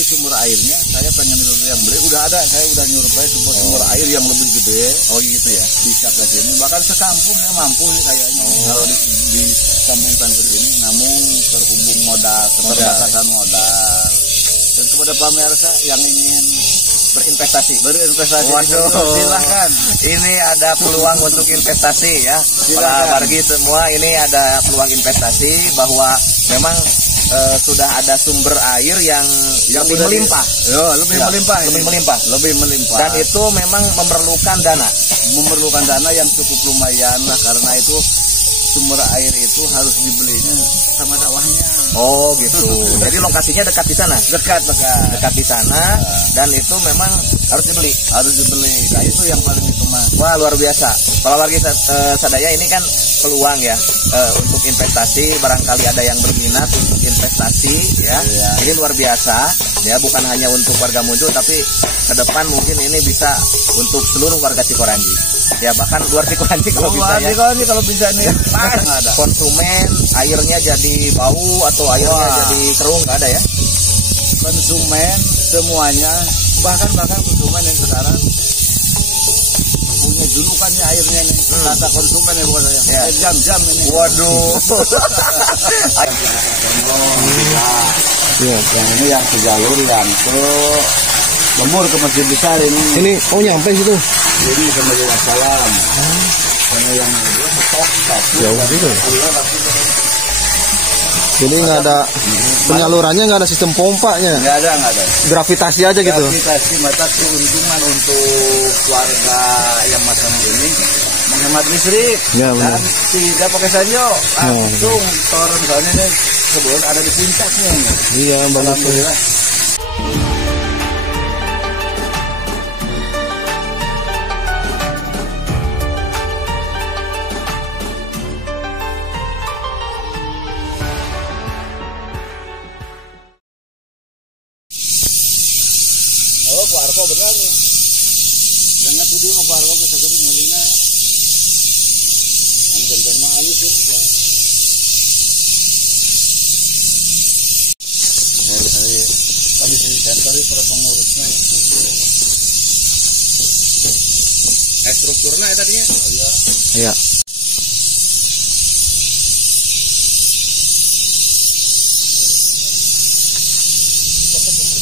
tapi sumber airnya saya pengen yang beli udah ada, saya udah nyuruh sumber air yang lebih gede. Oh gitu ya. Bisa ke sini, bahkan sekampung saya mampu nih kayaknya. Kalau disambungkan ke sini, namun terhubung modal, keterbatasan modal. Dan kepada pemirsa yang ingin berinvestasi. Waduh, silahkan. Ini ada peluang untuk investasi ya. Para wargi semua ini ada peluang investasi bahwa memang sudah ada sumber air yang lebih melimpah. Lebih melimpah. Dan itu memang memerlukan dana yang cukup lumayan lah, karena itu sumber air itu harus dibelinya sama sawahnya. Oh gitu. Jadi lokasinya dekat di sana. Dekat di sana. Dan itu memang harus dibeli. Nah itu yang paling itu mah. Wah luar biasa. Kalau warga Sadaya ini kan peluang ya untuk investasi. Barangkali ada yang berminat untuk investasi ya. Ini luar biasa ya, bukan hanya untuk warga Munjul tapi ke depan mungkin ini bisa untuk seluruh warga Cikoranji. Ya bahkan luar Cikoranji kalau bisa ya. Kalau bisa nih. Konsumen airnya jadi bau atau airnya jadi keruh, nggak ada ya? Konsumen semuanya, bahkan konsumen yang sekarang punya julukannya airnya nih. Kata konsumen ya, bukan saya. Ya. Jam-jam ini. Waduh. Ya, ini yang ke jalur yang ke Lemur ke Masjid Besar ini. Ini nyampe situ. Jadi ke Masjid Assalam. Karena yang jauh juga. Jadi nggak ada penyalurannya, nggak ada sistem pompanya. Nggak ada. Gravitasi aja gitu. Gravitasi, mata keuntungan untuk warga yang masang ini menghemat listrik Ya, dan tidak pakai sanyo. Langsung toren misalnya nih sebelum ada di puncaknya. Iya, bagus. Alhamdulillah. Oh, Pak Arko benar. Jangan tuh dia mau Pak Arko kita gede mulina. Antenanya alis ini, Pak. Kami center para pengurusnya itu. Strukturnya ya tadinya. Iya.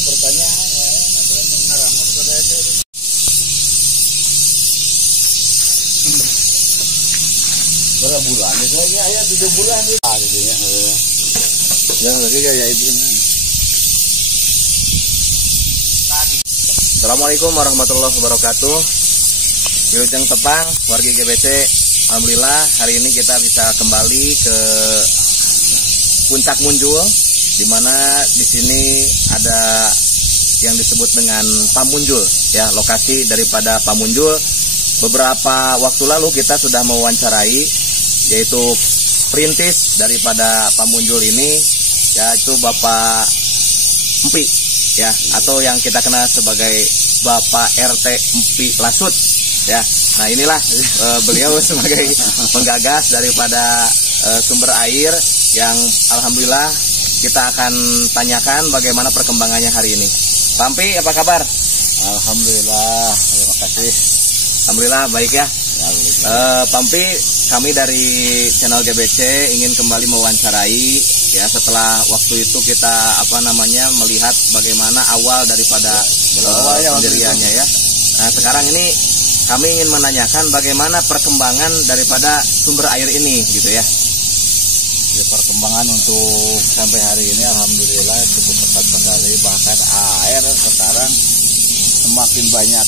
Pertanyaan ya, nanti mengaramut pada itu. Berapa bulan? Misalnya ayah 7 bulan gitu. Jadinya. Yang lagi kayak itu. Assalamualaikum warahmatullahi wabarakatuh. Wilujeng Tepang, warga GBC. Alhamdulillah hari ini kita bisa kembali ke Puncak Munjul, di mana di sini ada yang disebut dengan Pamunjul ya, lokasi daripada Pamunjul. Beberapa waktu lalu kita sudah mewawancarai yaitu perintis daripada Pamunjul ini, yaitu Bapak Empi ya, atau yang kita kenal sebagai Bapak RT Empi Lasut ya. Nah inilah beliau sebagai penggagas daripada sumber air yang alhamdulillah kita akan tanyakan bagaimana perkembangannya hari ini. Pak Empi, apa kabar? Alhamdulillah, terima kasih. Alhamdulillah baik ya. Pak Empi, kami dari channel GBC ingin kembali mewawancarai ya, setelah waktu itu kita melihat bagaimana awal daripada pendiriannya ya. Nah sekarang ini kami ingin menanyakan bagaimana perkembangan daripada sumber air ini gitu ya. Ya, perkembangan untuk sampai hari ini alhamdulillah cukup pesat sekali. Bahkan air sekarang semakin banyak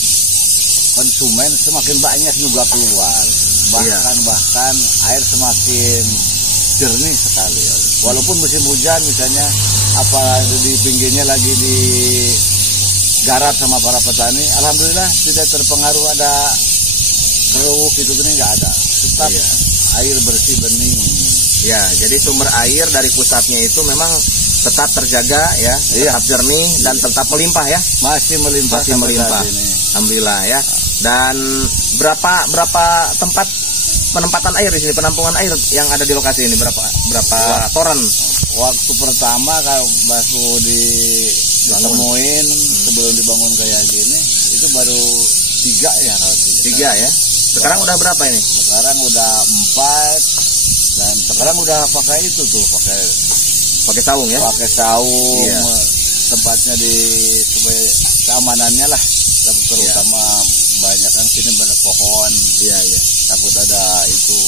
konsumen, semakin banyak juga keluar. Bahkan air semakin jernih sekali. Walaupun musim hujan misalnya apa di pinggirnya lagi digarap sama para petani, alhamdulillah tidak terpengaruh ada keruh gitu gini, nggak ada. Tetap air bersih bening. Ya, jadi sumber air dari pusatnya itu memang tetap terjaga ya, tetap jernih dan tetap melimpah ya. Masih melimpah. Alhamdulillah ya. Dan berapa tempat penempatan air di sini, penampungan air yang ada di lokasi ini, berapa toren? Waktu pertama kalau baru ditemuin sebelum dibangun kayak gini itu baru 3 ya kalau 3 ya. Sekarang udah berapa ini? Sekarang udah 4 dan sekarang udah pakai itu tuh Pakai saung ya? pakai saung. Iya. Tempatnya supaya keamanannya lah, terutama banyak kan sini banyak pohon. Iya. Takut ada itu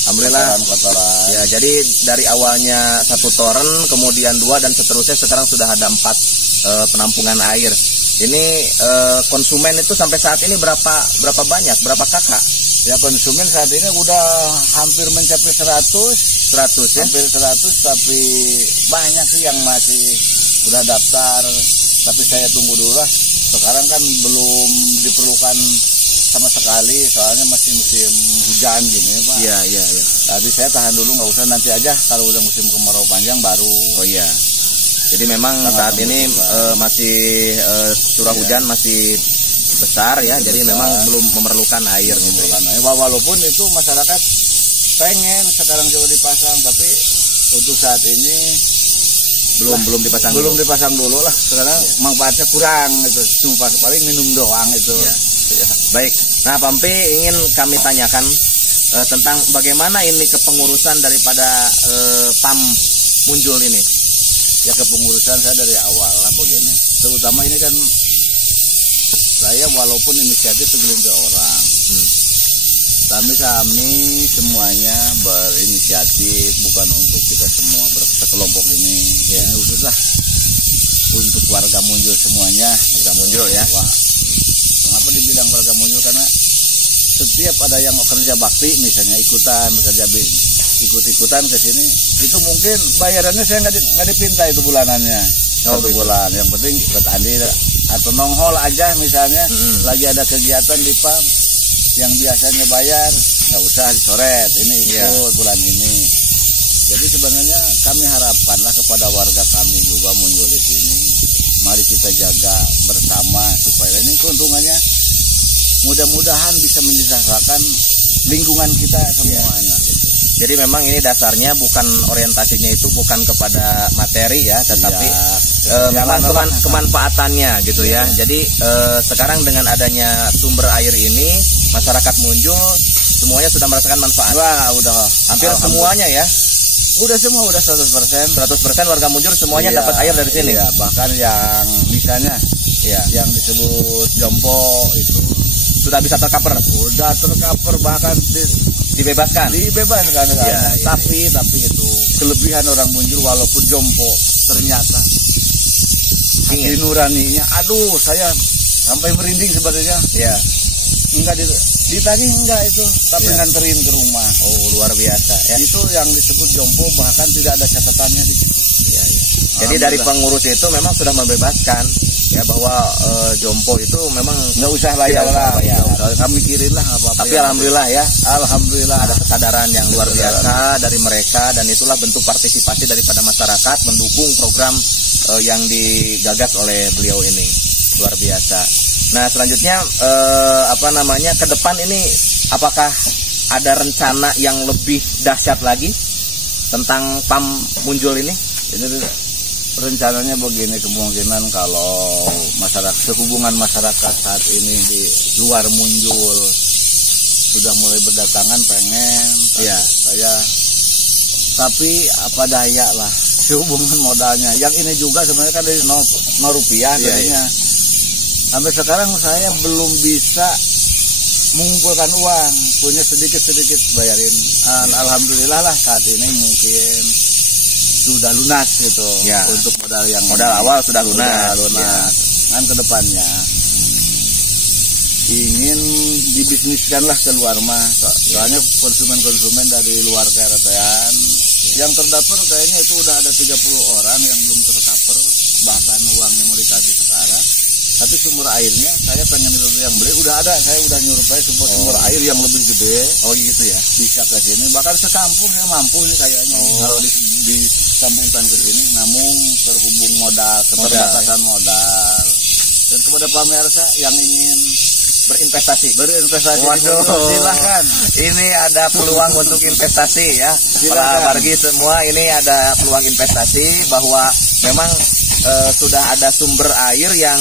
Alhamdulillah. kotoran. Ya, jadi dari awalnya 1 toren, kemudian 2 dan seterusnya sekarang sudah ada 4 penampungan air. Ini konsumen itu sampai saat ini berapa banyak? Berapa kakak? Ya konsumen saat ini udah hampir mencapai 100 ya? Hampir 100, tapi banyak sih yang masih udah daftar. Tapi saya tunggu dulu lah. Sekarang kan belum diperlukan sama sekali, soalnya masih musim hujan gini Pak. Iya. Tadi saya tahan dulu, nggak usah, nanti aja kalau udah musim kemarau panjang baru. Oh iya. Jadi memang saat ini masih curah hujan masih besar ya, jadi memang belum memerlukan air gitu ya. Walaupun itu masyarakat pengen sekarang juga dipasang, tapi untuk saat ini belum dipasang. Belum dipasang dulu lah, karena manfaatnya kurang itu. Cuma paling minum doang itu. Ya. Baik. Nah, Pampi ingin kami tanyakan tentang bagaimana ini kepengurusan daripada PAM Munjul ini. Ya kepengurusan saya dari awal lah begini. Terutama ini kan saya walaupun inisiatif segelintir orang, tapi kami semuanya berinisiatif, bukan untuk kita semua sekelompok ini. Ya. Ini khusus lah untuk warga Munjul semuanya. Warga Munjul ya. Wah, kenapa dibilang warga Munjul? Karena setiap ada yang kerja bakti misalnya ikut-ikutan ke sini, itu mungkin bayarannya saya nggak dipinta itu bulanannya. Satu bulan, yang penting ikut andi atau nongol aja misalnya lagi ada kegiatan di PAM yang biasanya bayar nggak usah dicoret, ini ikut bulan ini. Jadi sebenarnya kami harapkanlah kepada warga kami juga Munjul di sini, mari kita jaga bersama supaya ini keuntungannya mudah-mudahan bisa menyejahterakan lingkungan kita semuanya. Gitu. Jadi memang ini dasarnya bukan orientasinya itu bukan kepada materi ya, tetapi memang kemanfaatannya gitu ya. Jadi sekarang dengan adanya sumber air ini, masyarakat Munjul semuanya sudah merasakan manfaat. Wah, udah hampir semuanya ya. Udah semua udah 100%. 100% warga Munjul semuanya dapat air dari sini. Iya, bahkan yang misalnya yang disebut jompo itu sudah bisa tercover. Udah tercover, bahkan dibebaskan kan. Tapi itu kelebihan orang Munjul walaupun jompo ternyata hati nuraninya, aduh saya sampai merinding sebenarnya. Iya. Enggak ditagih enggak itu, tapi nganterin ke rumah. Oh, luar biasa ya. Itu yang disebut jompo, bahkan tidak ada catatannya di situ. Iya. Jadi dari pengurus itu memang sudah membebaskan ya bahwa jompo itu memang nggak usah bayar lah. Kami mikirin lah apa-apa. Tapi alhamdulillah ya, alhamdulillah ada kesadaran yang luar biasa dari mereka, dan itulah bentuk partisipasi daripada masyarakat mendukung program yang digagas oleh beliau ini. Luar biasa. Nah, selanjutnya ke depan ini apakah ada rencana yang lebih dahsyat lagi tentang PAM Munjul ini? Ini rencananya begini, kemungkinan kalau sehubungan masyarakat saat ini di luar Munjul sudah mulai berdatangan pengen saya, tapi apa daya lah sehubungan modalnya. Yang ini juga sebenarnya kan dari 0 rupiah jadinya. Sampai sekarang saya belum bisa mengumpulkan uang, punya sedikit bayarin. Alhamdulillah lah saat ini mungkin sudah lunas gitu untuk modal awal sudah lunas. Kan kedepannya ingin dibisniskan lah keluar mah, soalnya konsumen dari luar KRT-an yang terdaftar kayaknya itu udah ada 30 orang yang belum tercover, bahkan uangnya mau dikasih sekarang. Tapi sumber airnya saya pengen yang beli udah ada, saya udah nyurupai sumber air yang lebih gede. Oh gitu ya, bisa ke sini, bahkan sekampung saya mampu nih kayaknya kalau disambungkan ke sini, namun terhubung keterbatasan modal. Dan kepada pemirsa yang ingin berinvestasi waduh, silahkan. Ini ada peluang untuk investasi ya. Para wargi semua, ini ada peluang investasi, bahwa memang sudah ada sumber air yang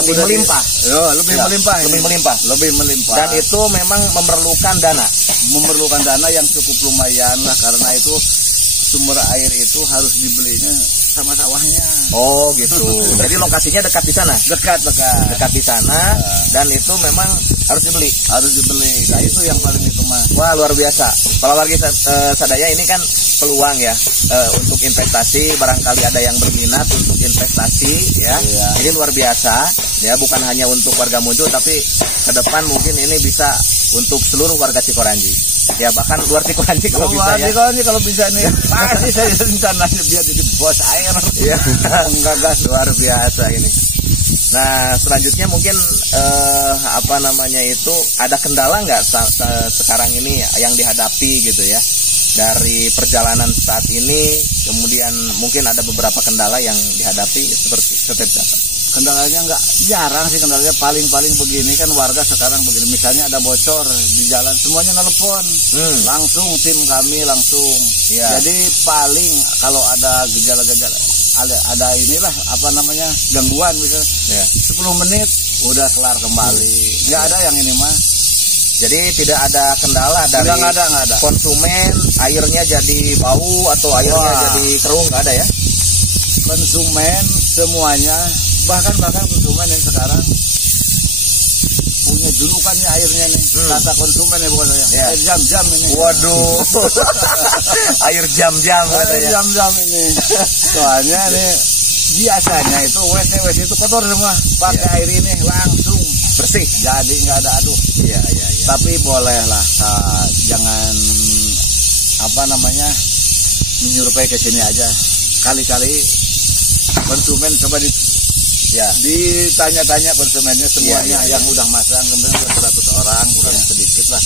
lebih melimpah. Lebih melimpah. Lebih melimpah. Lebih melimpah. Dan itu memang memerlukan dana. Memerlukan dana yang cukup lumayan lah, karena itu sumber air itu harus dibelinya sama sawahnya. Oh gitu. Jadi lokasinya dekat di sana. Dekat. Dekat di sana, dan itu memang harus dibeli. Harus dibeli. Nah itu yang paling itu mah. Wah luar biasa. Kalau warga Sadaya ini kan peluang ya untuk investasi. Barangkali ada yang berminat untuk investasi ya. Iya. Ini luar biasa ya, bukan hanya untuk warga Munjul, tapi ke depan mungkin ini bisa untuk seluruh warga Cikoranji. Ya bahkan luar Cikoranji kalau bisa ya. Kalau bisa nih pasti saya rencananya biar jadi bos air. Iya. Menggagas luar biasa ini. Nah selanjutnya mungkin apa namanya itu, ada kendala nggak sekarang ini yang dihadapi gitu ya dari perjalanan saat ini, kemudian mungkin ada beberapa kendala yang dihadapi seperti apa? Kendalanya nggak jarang sih, kendalanya paling begini kan, warga sekarang begini, misalnya ada bocor di jalan semuanya nelpon langsung, tim kami langsung. Ya. Jadi paling kalau ada gejala-gejala, ada inilah apa namanya gangguan misalnya Ya. 10 menit udah kelar kembali. Nggak ada yang ini mah. Jadi tidak ada kendala dari Nggak ada. konsumen, airnya jadi bau atau airnya jadi keruh, nggak ada ya? Konsumen semuanya, bahkan konsumen yang sekarang punya julukannya airnya nih, kata konsumen ya, bukan saya. Ya. Air jam-jam ini. Waduh, air jam-jam Air katanya. jam-jam ini. Soalnya nih biasanya itu WC itu kotor semua, pakai air ini langsung Bersih. jadi nggak ada aduh. Iya. Tapi bolehlah, jangan apa namanya menyurupai ke sini aja. Kali-kali konsumen coba ditanya-tanya konsumennya semuanya yang udah masang, kemudian 100 orang kurang sedikit lah.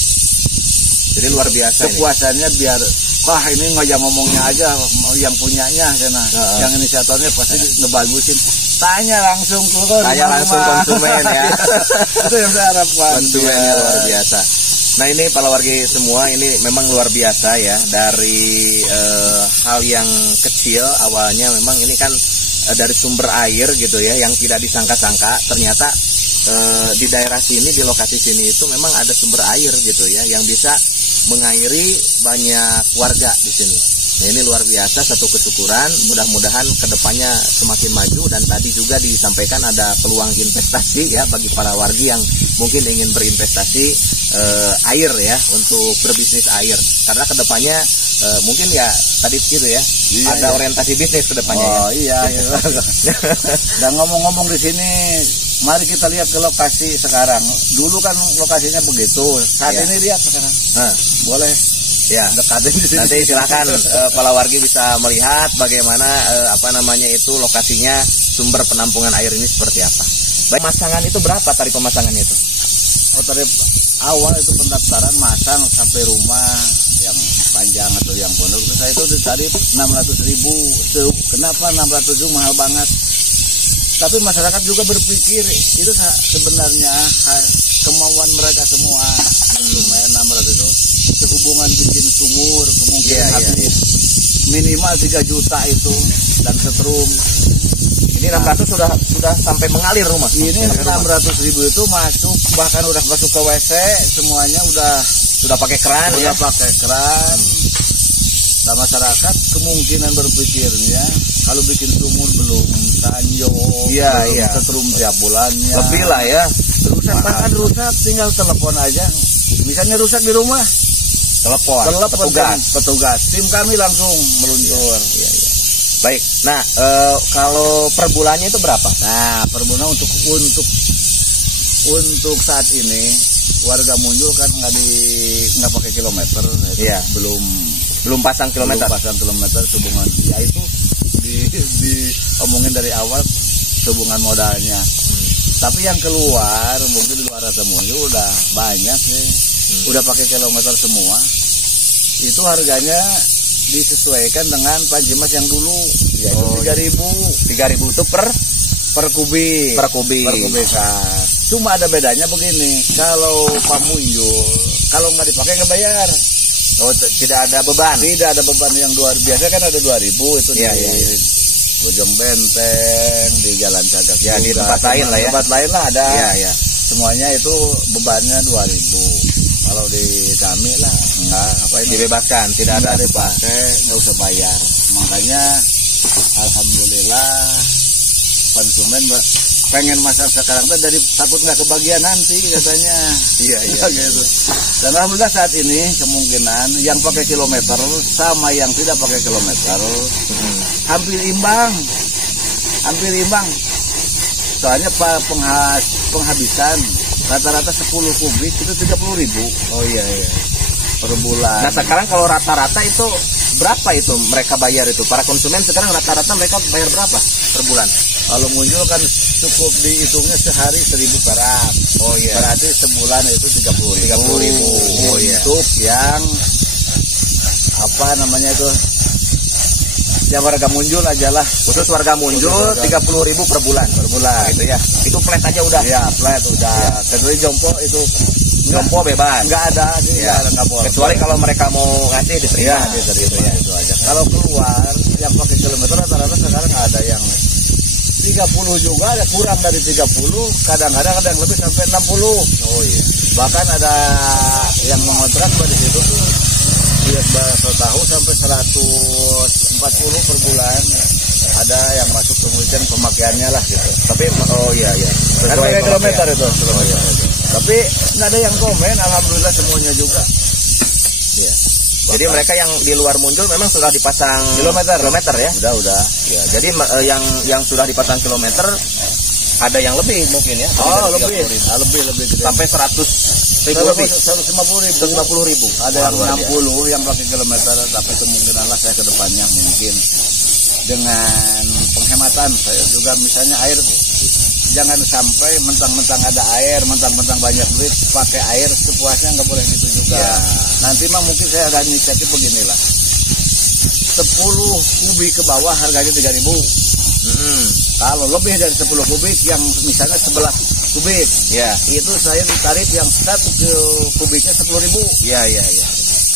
Jadi luar biasa ini. Kepuasannya biar wah ini ngajak ngomongnya aja yang punyanya sana, yang inisiatornya pasti ngebagusin. Tanya langsung konsumen ya. Itu yang saya harapkan. Konsumennya luar biasa. Nah ini para warga semua, ini memang luar biasa ya, dari hal yang kecil awalnya memang ini kan dari sumber air gitu ya, yang tidak disangka-sangka ternyata di daerah sini, di lokasi sini itu memang ada sumber air gitu ya, yang bisa mengairi banyak warga di sini. Nah ini luar biasa, satu kesyukuran, mudah-mudahan kedepannya semakin maju. Dan tadi juga disampaikan ada peluang investasi ya bagi para warga yang mungkin ingin berinvestasi air ya, untuk berbisnis air, karena kedepannya mungkin ya tadi gitu ya, ada orientasi bisnis kedepannya. Oh iya. Dan ngomong-ngomong di sini, mari kita lihat ke lokasi sekarang. Dulu kan lokasinya begitu, saat ini lihat sekarang. Boleh. Ya, dekatin di sini. nanti silakan para warga bisa melihat bagaimana apa namanya itu lokasinya, sumber penampungan air ini seperti apa. Baik, pemasangan itu berapa tarif pemasangannya itu? Oh, tarif awal itu pendaftaran masang sampai rumah yang panjang atau yang pondok itu saya itu tarif 600.000. Kenapa 600.000 mahal banget? Tapi masyarakat juga berpikir itu sebenarnya kemauan mereka semua. Lumayan 600 itu sehubungan bikin sumur kemungkinan habis minimal 3 juta itu, dan setrum. Ini 600 sudah sampai mengalir rumah. Ini 600.000 itu masuk, bahkan udah masuk ke WC semuanya, sudah pakai keran. Udah pakai keran. Nah, masyarakat kemungkinan berpikirnya kalau bikin sumur belum tanyo, belum setrum tiap bulannya. Lebih lah ya. Rusak, bahkan rusak tinggal telepon aja. Misalnya rusak di rumah, telepon petugas. Tim kami langsung meluncur. Iya. Baik. Nah, kalau per bulannya itu berapa? Nah, per bulan untuk saat ini warga Munjul kan nggak pakai kilometer. Iya. Belum pasang kilometer. Hubungan ya itu diomongin dari awal hubungan modalnya. Tapi yang keluar mungkin di luar Munjul udah banyak sih. Udah pakai kilometer semua. Itu harganya disesuaikan dengan Panjimas yang dulu, yaitu 3.000 itu per kubik. Kubikan. Cuma ada bedanya begini, kalau Pamunjul kalau nggak dipakai nggak bayar. Oh, tidak ada beban. Tidak ada beban yang biasa kan ada 2.000 itu Bojong Benteng, di Jalan Cagak Ya, di juga. tempat lain lah ya. Tempat lain lah ada. Ya, ya. Semuanya itu bebannya 2.000. Kalau di kami lah enggak, apa ini Dibebaskan, tidak ada enggak beban. dipakai, nggak usah bayar. Makanya alhamdulillah konsumen pengen masak sekarang tuh dari takut nggak kebagian nanti katanya. Iya, iya. Gitu. Dan alhamdulillah saat ini kemungkinan yang pakai kilometer sama yang tidak pakai kilometer hampir imbang. Hampir imbang. Soalnya penghabisan rata-rata 10 kubik itu 30.000. Oh iya, iya. Per bulan. Nah sekarang kalau rata-rata itu berapa itu mereka bayar itu? Para konsumen sekarang rata-rata mereka bayar berapa per bulan? Kalau muncul kan cukup dihitungnya sehari 1.000 perak. Oh iya. Berarti sebulan itu 30.000. 30.000. Oh iya. Untuk yang apa namanya itu? Yang warga muncul aja lah. Khusus warga muncul 30.000 per bulan. Per bulan. Gitu ya. Itu flat aja udah. Ya, flat udah. Kecuali jompo itu Jompo bebas. nggak ada sih. Ya. Nggak boleh. Kecuali kalau mereka mau ngasih diterima. Ya, diterima itu aja. Kalau keluar yang pakai kilometer rata-rata sekarang ada yang 30 juga, ada kurang dari 30, kadang-kadang ada yang lebih sampai 60. Oh iya. Bahkan ada yang mengontrak di situ tuh dia tahu sampai 140 per bulan. Ada yang masuk kemudian pemakaiannya lah gitu. Tapi oh iya iya. Kan Sesuai pakai kilometer pemakaian. itu. Oh, iya. Tapi nggak ada yang komen, alhamdulillah semuanya juga. Iya. Jadi mereka yang di luar muncul memang sudah dipasang Kilometer ya. Udah. Ya, jadi yang sudah dipasang kilometer ada yang lebih mungkin ya. Oh, dari lebih 30.000. gede. Sampai 100.000 lebih. 150.000. 150.000. Ada yang 60 yang pakai kilometer, tapi kemungkinan lah saya ke depannya mungkin dengan penghematan. Saya juga misalnya air, jangan sampai mentang-mentang ada air, mentang-mentang banyak duit, pakai air sepuasnya, nggak boleh gitu juga. Ya. Nanti mah mungkin saya akan inisiatif beginilah. 10 kubik ke bawah harganya 3.000. Kalau lebih dari 10 kubik yang misalnya 11 kubik, Ya. itu saya ditarik yang 1 kubiknya 10.000. Iya, iya, iya.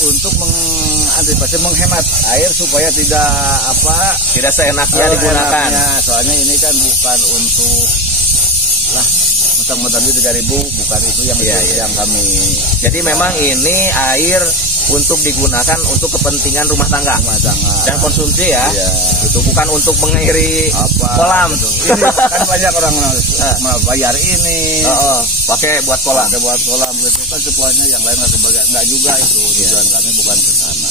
Untuk mengantisipasi menghemat air supaya tidak Tidak seenaknya digunakan. enaknya. Soalnya ini kan bukan untuk lah mentang-mentang itu 3.000, bukan itu yang Iya, iya. yang kami. Jadi memang ini air untuk digunakan untuk kepentingan rumah tangga dan konsumsi ya. Iya. Itu bukan untuk mengairi kolam. Ini kan banyak orang bayar ini. Pakai buat kolam. Ada buat kolam gitu kan semuanya, yang lain nggak juga itu. Tujuan kami bukan ke sana.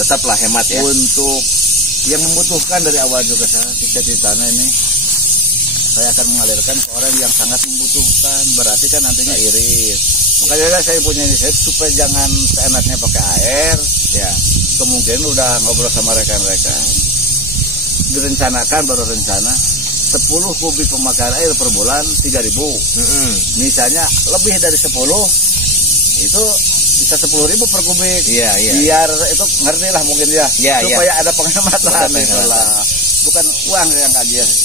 Tetaplah hemat ya. Untuk yang membutuhkan dari awal juga saya cita-citanya ini saya akan mengalirkan ke orang yang sangat membutuhkan, berarti kan nantinya irit. Makanya saya punya inisiatif supaya jangan seenaknya pakai air. Ya. Kemungkinan udah ngobrol sama rekan-rekan, direncanakan baru rencana 10 kubik pemakaian air per bulan 3.000. Misalnya lebih dari 10 itu bisa 10.000 per kubik. Iya, iya. Biar itu ngerti lah mungkin ya. Iya, Supaya ada penghematan Ada itu lah. Bukan uang yang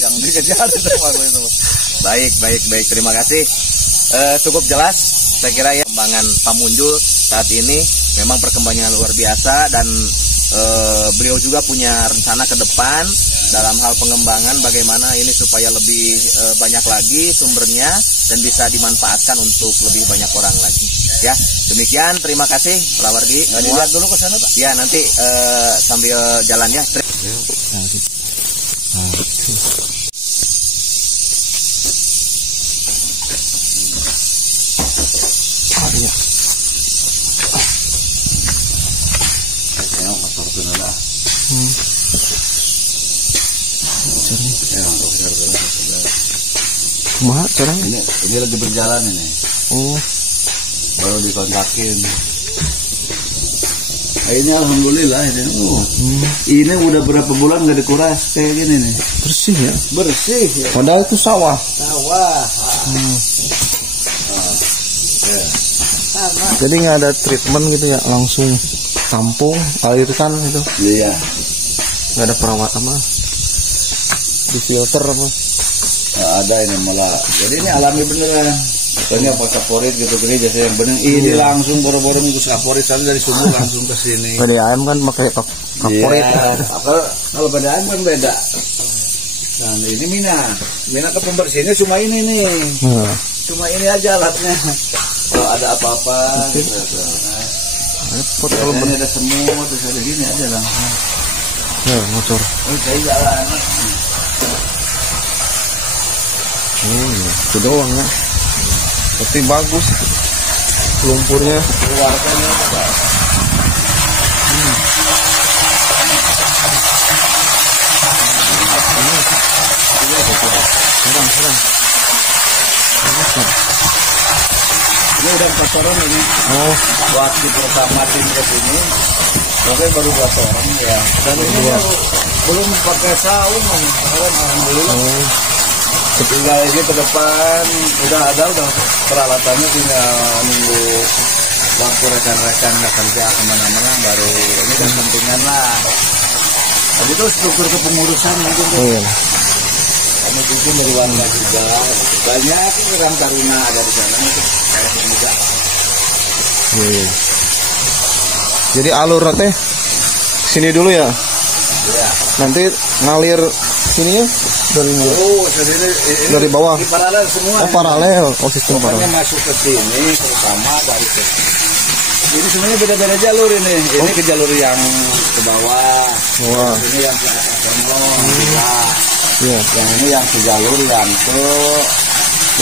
yang dikejar itu waktu itu. Baik. Terima kasih. Cukup jelas. Saya kira ya perkembangan Pamunjul saat ini memang perkembangan luar biasa dan beliau juga punya rencana ke depan dalam hal pengembangan bagaimana ini supaya lebih banyak lagi sumbernya dan bisa dimanfaatkan untuk lebih banyak orang lagi. Ya, demikian. Terima kasih Pak Wargi. Lihat dulu ke sana, Pak. Ya, nanti sambil jalan ya. Kumaha cara? Ini lagi berjalan ini. Oh, Baru dikontakin. Nah, ini alhamdulillah ini. Ini udah berapa bulan nggak dikuras kayak gini nih. bersih ya. Bersih ya. Padahal itu sawah. Sawah. Jadi nggak ada treatment gitu ya, langsung tampung, alirkan gitu. Iya. Nggak ada perawatan mah. Di filter apa? Nggak ada ini malah. Jadi ini alami beneran. Soalnya pakai kaporit gitu gini jasa yang bener. Ini langsung boro-boro ngurus kaporit, soalnya dari sumur langsung ke sini. PDAM kan pakai Favorit. Iya, kalau bedaan kan beda. Dan ini Mina ke pembersihnya cuma ini nih. Nah, Cuma ini aja alatnya. Kalau ada apa-apa gitu. repot kalau Kalau ada semut terus ada gini aja langsung. ya motor. Oh, saya jalan. Itu doang ya. Tapi bagus lumpurnya. Keluarkan ya, Pak. Serang. Ini udah 4 orang ini. Oh, Waktu pertama tim ke sini, oke baru 2 orang ya. Dan ini belum pakai saung, sekarang alhamdulillah. oh, Tinggal ini ke depan udah peralatannya, tinggal nunggu waktu rekan-rekan nggak kerja kemana-mana baru ini kan pentingan lah. Tadi itu struktur kepengurusan mungkin tuh. iya. Kami bikin dari warga juga banyak orang taruna ada di sana itu kayak pemuda. Iya. Jadi alur teh sini dulu ya. Ya. Nanti ngalir sininya dari mana? Oh, ini Dari bawah. di paralel semua. Oh, paralel. Oh, sistem Pokoknya paralel. masuk ke sini pertama dari ke ini semuanya beda-beda jalur ini. Ini ke jalur yang ke bawah. Wah, Ini yang ke atas Nah, iya. yang ini yang ke jalur yang ke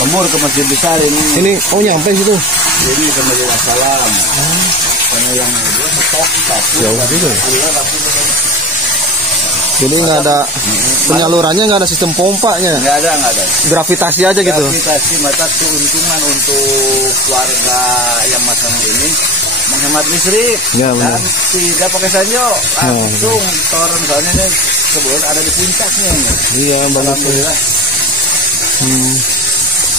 Lemur ke Masjid Besar ini. Ini oh nyampe situ. Ini ke Masjid Assalam. Karena yang kedua stop. Jauh juga. Jadi nggak ada penyalurannya, nggak ada sistem pompanya. Nggak ada. Gravitasi aja gitu. Gravitasi mata keuntungan untuk warga yang masang ini menghemat listrik Ya, benar. dan tidak pakai sanyo, langsung toren soalnya ini kebun ada di puncaknya ini. Iya, bagus. Alhamdulillah.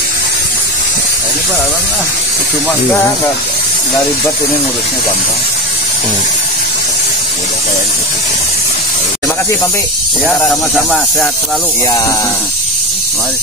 Nah, ini Pak Alan lah, cuma Iya. nggak ribet ini ngurusnya gampang. Oh. Udah kayak gitu. Terima kasih Pampi. Ya sama-sama, sehat selalu. Ya. Mari.